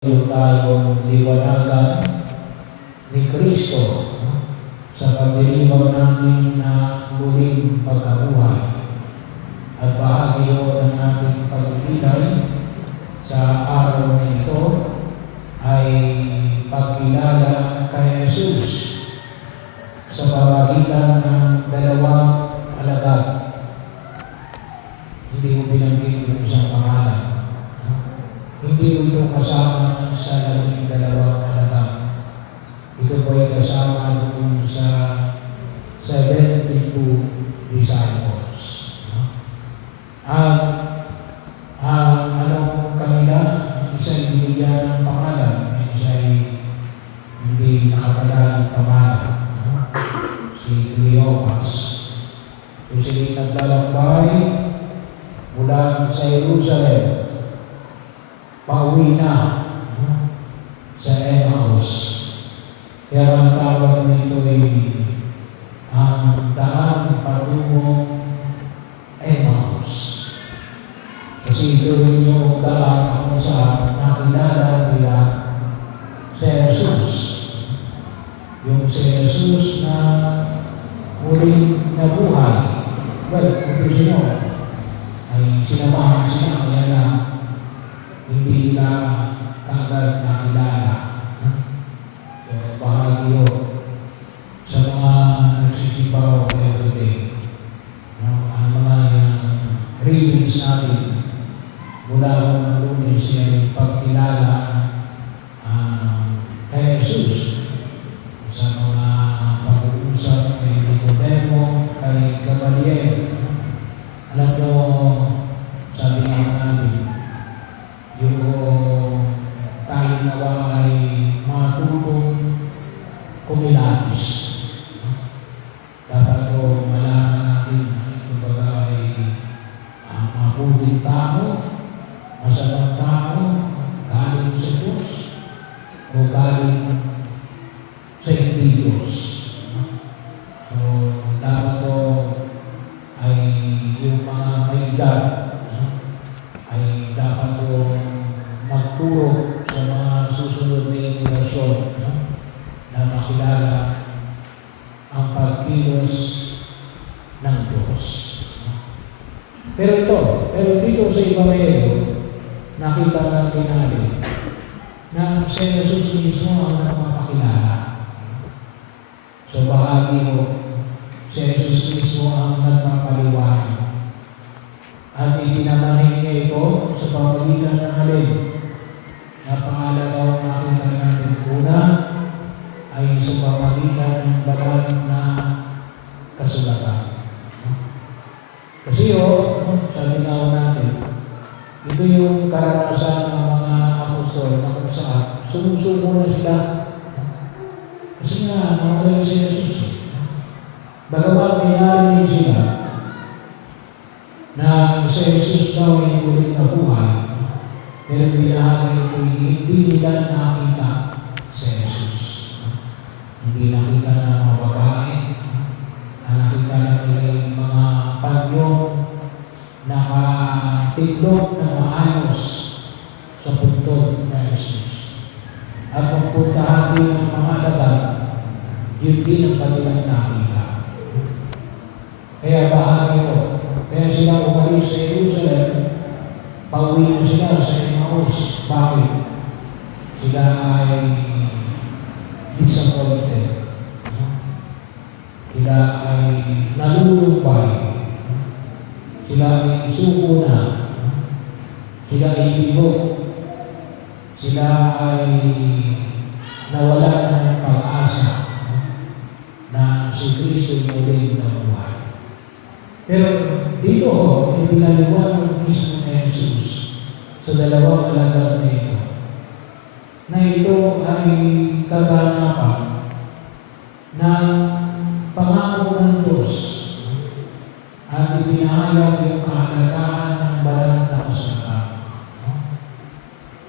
tayong liwanagan ni Kristo sa pagdiriwang natin na muling pagkabuhay. At bahagi ng ating pagpipilay sa araw na ito ay pagkilala kay Jesus sa pamagitan ng dalawang alagad. Hindi ko binanggit yung isang pangalan. Hindi ito kasama sa dalawang alagad. Ito po ay kasama doon sa 72 disciples. At anong kanila, isa ay binigyan ng pangalan, isa ay hindi nakakala ng pangalan. Si Cleopas. Kung sila naglalakbay mula sa Jerusalem, pauwi na sa Emmaus. Kaya ang tawag nito ay ang daan patungong Emmaus. Kasi ito rin yung daan kung saan nakilala nila si Jesus. Yung si Jesus na muling nabuhay. Well, ito siya ay sinamahan sila, kaya lang hindi nila kaagad nakilala. So, bahagi yun sa mga nagsisipaw everyday. Ang mga readings natin mula ng Lunes ay pagkilala kay Jesus sa mga pag-uusap kay Nicodemo, kay Gamaliel. Alam nyo, sabi nga natin, yung tayo nawa ay matutong kumilatis. Dapat o malaman natin ito baga ay mabuting tao, masamang tao, galing sa Diyos o galing sa hindi Diyos. So, dapat o ay yung mga may edad ay dapat o magturo sa mga susunod na henerasyon na makilala ang pagkilos ng Diyos. Pero dito sa Ebanghelyo, nakita natin na si Jesus mismo ang nagpapakilala. So bahagi ko, si Jesus mismo ang nagpapaliwanag. At ipinamanin niya ito sa pamagitan ng alin. Napangalaga ang nakita natin. Una ay sa pamagitan ng banal na kasulatan. Kasi sabi nga natin, ito yung karanasan ng mga apostol na kung saan sumusuko na sila. Kasi nga, namatay si Jesus. Bagamat may narinig sila na si Jesus daw ay muling nabuhay, pero binahagi ito hindi nila nakita si Jesus. Hindi nakita ng mga babae, nakita lang nila yung mga panyong nakatiklop na maayos sa puntod na Jesus. At magpuntahan din ng mga alagad, yun din ang kanilang nakita. Kaya bahagi ko, kaya sila umalis sa Jerusalem, pauwi na sila sa Emmaus. Bakit? Sila ay disappointed. Sila ay nalulumbay. Sila ay suko na. Sila ay bigo. Sila ay nawala na ng pag-asa na si Kristo ay muling nabuhay. Pero dito ipinaliwanag mismo ni Jesus sa dalawang alagad na ito, na ito ay kaganapan ng pangako ng Diyos at ipinahayag yung kahalagahan ng banal na kasulatan.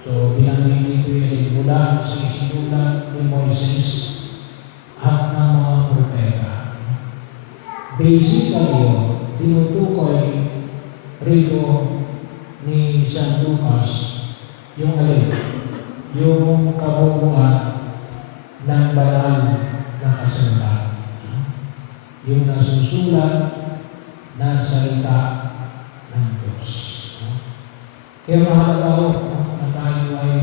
So, binanggit dito yung mula sa isinulat ni Moises at ng mga propeta. Basically, tinutukoy rito ni San Lucas yung alin? yung kabuuan ng banal na kasulatan. Yung nasusulat na salita ng Diyos. Kaya mahalaga ho na tayo ay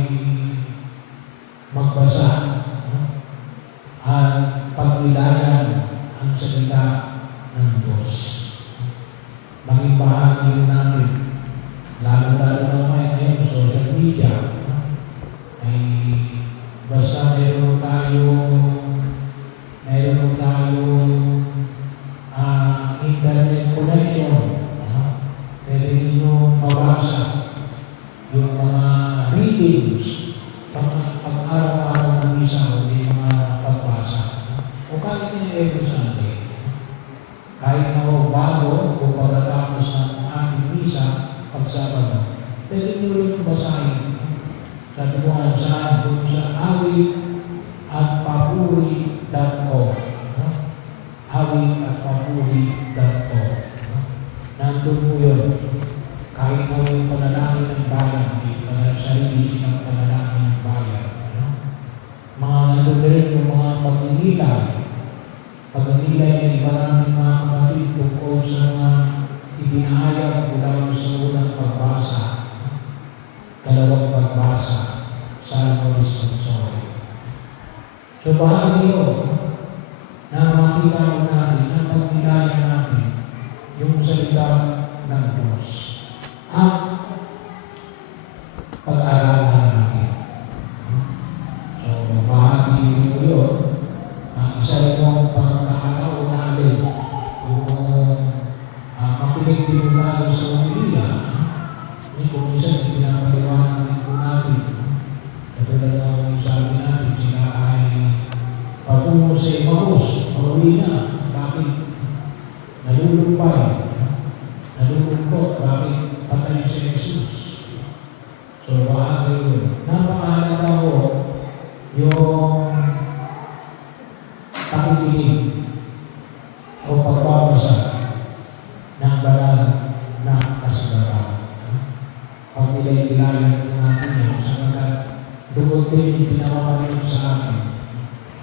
magbasa at pagnilayan ang salita ng Diyos. Maging bahagi natin, lalo-lalo na ngayon, social media, ay basta meron tayong internet connection, pwede ninyong mabasa yung mga readings pag-araw-araw ng misa o di mga pagbasa. O kahit yung every Sunday. Kahit na bago o pagkatapos ng ating misa, pag-Sabado, pwede nyo rin basahin. Sa tubuhan doon sa awit at papuri.org. Awit at papuri.org. Nandun po yun. Kahit na yung panalangin ng bayan, sarili ng panalangin ng bayan. Mga nandun rin yung mga pagninilay. Pagninilay ng iba namin mga kapatid tungkol sa mga ibinahayag mula sa unang pagbasa, kalawang pagbasa, Salmo Responsorial. So bahagi yun na makita mo natin, na pagnilayan natin yung salita ng Diyos. At pag-aralan natin. So bahagi mo yun, isa rin yung pagkakataon natin, yung makinig din tayo sa umiliya. Kung minsan, pinapaliwanag din po natin. Katulad ng sabi natin, sila ay patungo sa Emmaus, pauwi na. Bakit? Nalulumpay. Nalulungkot. Bakit patay si Jesus? So, bahagi yun. Napakahalaga ko yung pakikinig o pagbabasa ng banal na kasulatan. Pag nilay-ilayan natin yan, sapagkat doon din yung pinamamalit sa akin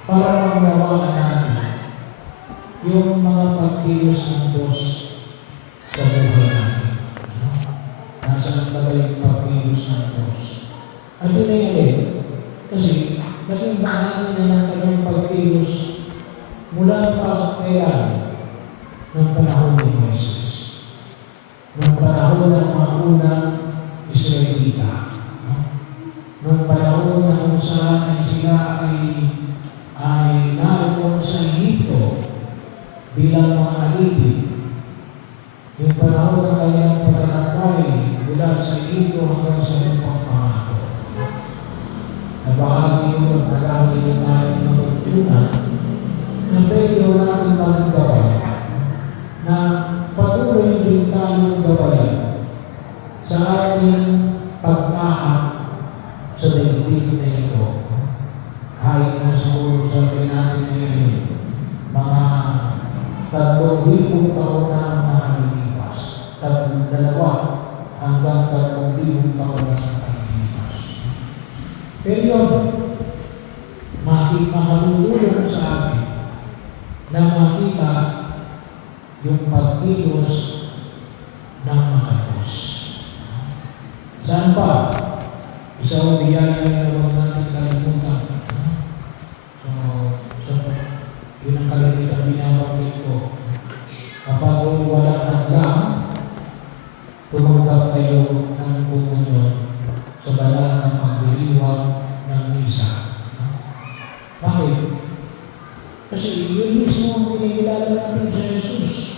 para magawaan natin yung mga pagkilos ng Diyos sa buhay natin. Nasaan ba yung pagkilos ng Diyos? At yun ay alin. Kasi naging bahagi na ng kanyang pagkilos mula pa kailan ng panahon ni Moises. Ng panahon ng mga unang Israelita. Noong panahon na kung saan ay sila ay naroon sa Ehipto bilang mga alipin. Yung panahon na kanilang pagkakapay mula sa Ehipto hanggang sa lupang pangako. Nabahagi yun, marami yun tayo ng pagtunan na pwede natin magagawa na patuloy din tayong gawain sa ating pagkahat sa daigdig na ito. Kahit na siguro sabi natin ngayon, mga 3,000 taon na ang nakalipas. 2 hanggang 3,000 taon na nakalipas. Pero yun, makatutulong sa atin na makita yung pagkilos ng mga Diyos. Saan pa? Isang biyaya na huwag natin kalimutan. So, yun ang kalalitang binabanggit ko. Kapag walang hadlang, tumanggap kayo ng komunyon sa banal ng pagdiriwang ng misa. Bakit? Kasi yun mismo ang pinigilala natin sa Jesus.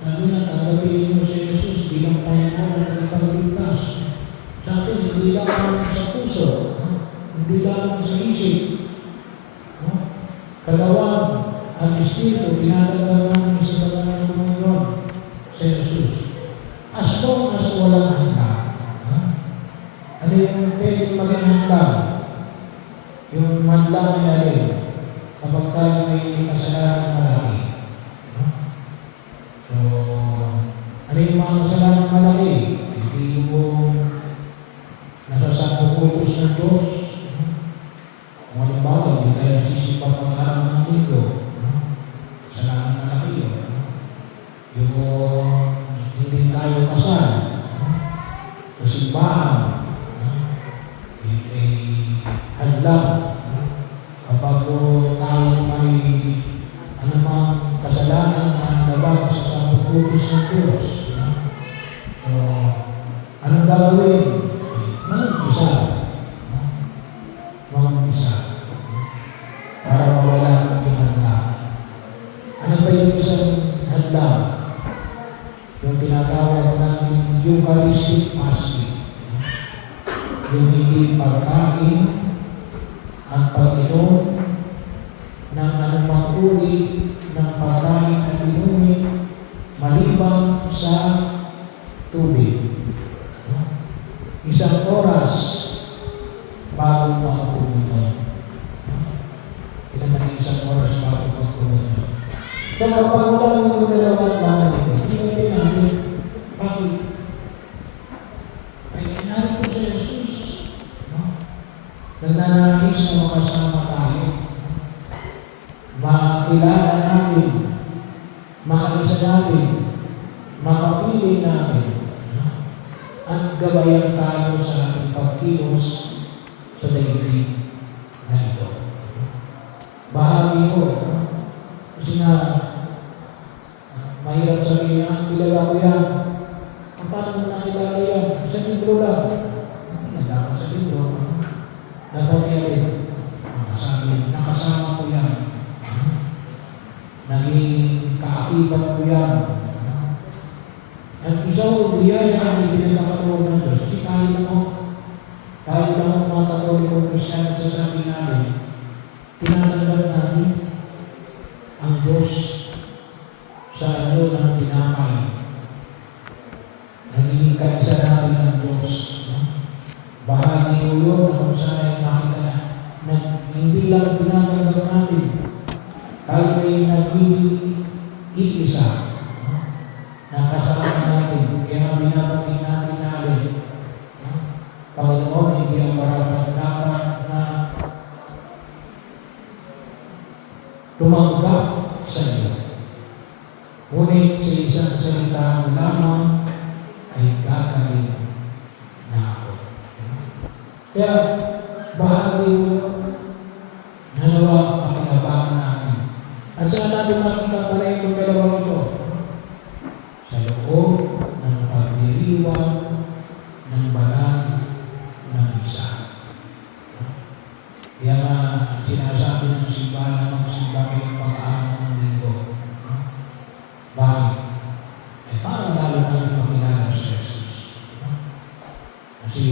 Sabi na, tanggapin mo sa Jesus bilang Panginoon at Tagapagligtas. Sa atin, hindi lang sa puso, hindi lang sa isip. Katawan at Espiritu, pinatanggal namin sa banal ng komunyon sa Jesus. As long as walang handa. Ano yung pwedeng maging handa? Yung handa ay alin? Kapag tayo may kasalanan malaki. So, ano yung mga kasalanan malaki? Hindi yung nasasakong utos ng Diyos, hadlang. Kapag tayo may anumang kasalanan na nabag sa sampung utos ng Diyos, so, anong gagawin? Mag-umpisa. Mag-umpisa. Para mawala ang hadlang. Ano ba yung isang hadlang? Yung tinatawag namin Eucharistic fasting. Yung hindi pagkain at pag-inom ng anumang uri ng pagkain at inumin maliban sa tubig. Isang oras bago mag-uminom. Ilan na isang oras bago mag-uminom. So, kapag wala mo itong dalawang laman ito, hindi natin, bakit? Ay, narito sa Jesus. Nagnanais na makasama tayo. Makilala natin, makaisa natin, makapili natin, at gabayan tayo sa ating pagkilos sa daigdig na ito. Bahagi ko, kasi nga, mahirap sabihin na, kilala ko yan. Paano mo nakilala yan? Sa libro lang. Nagdaka sa libro. Natawin. Sabi, nakasama ko yan. Naging kaakibat ko yan. At isang biyaya ang pinagkakatuwa ng Diyos. Kasi tayo lang mga Katolikong Kristiyan at sasabi natin, tinatanggap natin ang Diyos sa inyo ng pinapay. Nagiging kaisa natin ang Diyos. Bahagi ko yun na kung saan ay nakita na hindi lang tinatanggap natin. Tayo ay naging iisa. Nakasama natin. Kaya binabanggit natin Panginoon, hindi ang dapat na tumanggap sa iyo. Ngunit sa isang salita lamang ay gagaling na ako. Kaya bahagi na nawa pakinabangan natin. At saan natin makita pala itong dalawang ito? Sa loob ng pagdiriwang ng banal ng isa. Kaya nga sinasabi ng simbahan na magsimba kayong pag-aano ng linggo. Bakit? Para lalo natin makilala si Jesus. Kasi